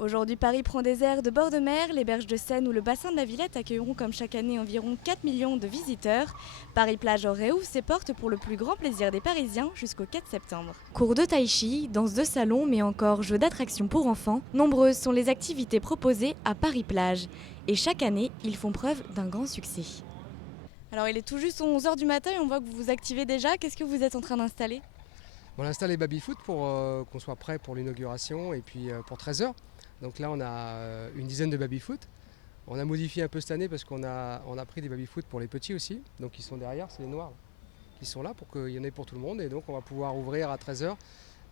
Aujourd'hui, Paris prend des airs de bord de mer. Les berges de Seine ou le bassin de la Villette accueilleront comme chaque année environ 4 millions de visiteurs. Paris-Plage réouvre ses portes pour le plus grand plaisir des Parisiens jusqu'au 4 septembre. Cours de tai chi, danse de salon, mais encore jeux d'attractions pour enfants, nombreuses sont les activités proposées à Paris-Plage. Et chaque année, ils font preuve d'un grand succès. Alors il est tout juste 11 h du matin et on voit que vous vous activez déjà. Qu'est-ce que vous êtes en train d'installer ? On installe les baby-foot pour qu'on soit prêt pour l'inauguration et puis pour 13 h. Donc là on a une dizaine de baby-foot. On a modifié un peu cette année parce qu'on a pris des baby-foot pour les petits aussi. Donc ils sont derrière, c'est les noirs qui sont là pour qu'il y en ait pour tout le monde. Et donc on va pouvoir ouvrir à 13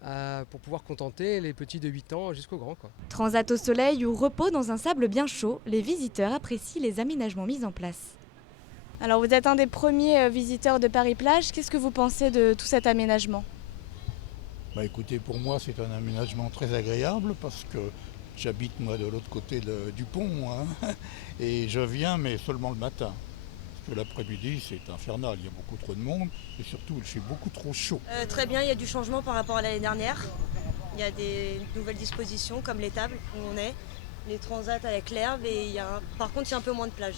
h pour pouvoir contenter les petits de 8 ans jusqu'aux grands, quoi. Transat au soleil ou repos dans un sable bien chaud, les visiteurs apprécient les aménagements mis en place. Alors vous êtes un des premiers visiteurs de Paris-Plage. Qu'est-ce que vous pensez de tout cet aménagement ? Écoutez, pour moi c'est un aménagement très agréable parce que j'habite moi de l'autre côté du pont, hein, et je viens mais seulement le matin. Parce que l'après-midi c'est infernal, il y a beaucoup trop de monde et surtout il fait beaucoup trop chaud. Très bien, il y a du changement par rapport à l'année dernière. Il y a des nouvelles dispositions comme les tables où on est, les transats avec l'herbe et par contre il y a un peu moins de plage.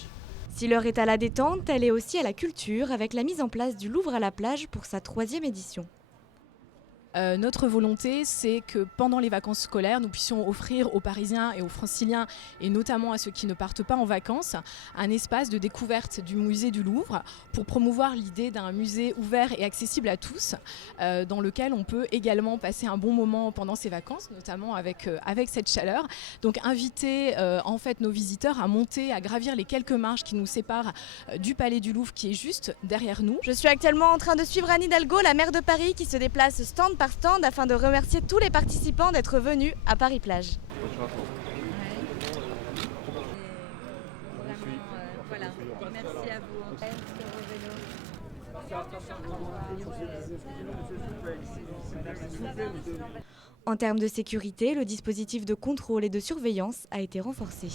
Si l'heure est à la détente, elle est aussi à la culture avec la mise en place du Louvre à la plage pour sa 3e édition. Notre volonté, c'est que pendant les vacances scolaires, nous puissions offrir aux Parisiens et aux Franciliens, et notamment à ceux qui ne partent pas en vacances, un espace de découverte du musée du Louvre pour promouvoir l'idée d'un musée ouvert et accessible à tous, dans lequel on peut également passer un bon moment pendant ces vacances, notamment avec cette chaleur. Donc inviter en fait nos visiteurs à monter, à gravir les quelques marches qui nous séparent du Palais du Louvre qui est juste derrière nous. Je suis actuellement en train de suivre Anne Hidalgo, la maire de Paris, qui se déplace stand par stand afin de remercier tous les participants d'être venus à Paris-Plage. Voilà, merci à vous. En termes de sécurité, le dispositif de contrôle et de surveillance a été renforcé.